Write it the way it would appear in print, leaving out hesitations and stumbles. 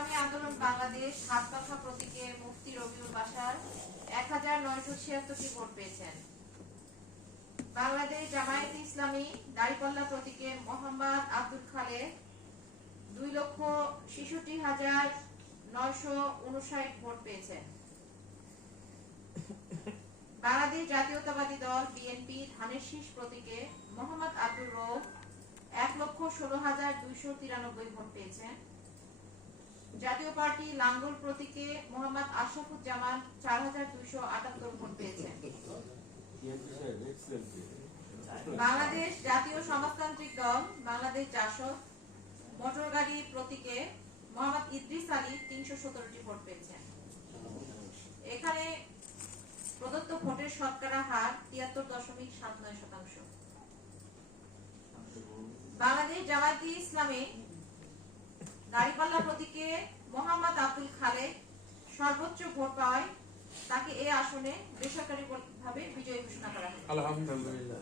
ইসলামী আন্দোলন বাংলাদেশ হাতপাখা প্রতীকে মুফতি রবিউল বাশার 1976টি ভোট পেয়েছেন। বাংলাদেশ জামায়াতে ইসলামী দাঁড়িপাল্লা প্রতীকে মোহাম্মদ আব্দুল খালেক 2,66,959 ভোট পেয়েছেন। বাংলাদেশ জাতীয়তাবাদী দল বিএনপি ধানের শীষ প্রতীকে মোহাম্মদ আব্দুর রউফ 1,16,293 ভোট পেয়েছেন। জাতীয় পার্টি লাঙ্গল প্রতীকে মোহাম্মদ আশরাফুজ্জামান 4,278 ভোট পেয়েছেন। বাংলাদেশ জাতীয় সমাজতান্ত্রিক দল বাংলাদেশ জাসদ মোটরগাড়ি প্রতীকে মোহাম্মদ ইদ্রিস আলী 317টি ভোট পেয়েছেন। এখানে প্রদত্ত ভোটের শতকরা হার 73.79%। বাংলাদেশ জামায়াতে ইসলামী দাঁড়িপাল্লা প্রতীকে মোহাম্মদ আব্দুল খালেক সর্বোচ্চ ভোট পাওয়ায় তাকে এই আসনে বেসরকারিভাবে বিজয়ী ঘোষণা করা হয়। আলহামদুলিল্লাহ।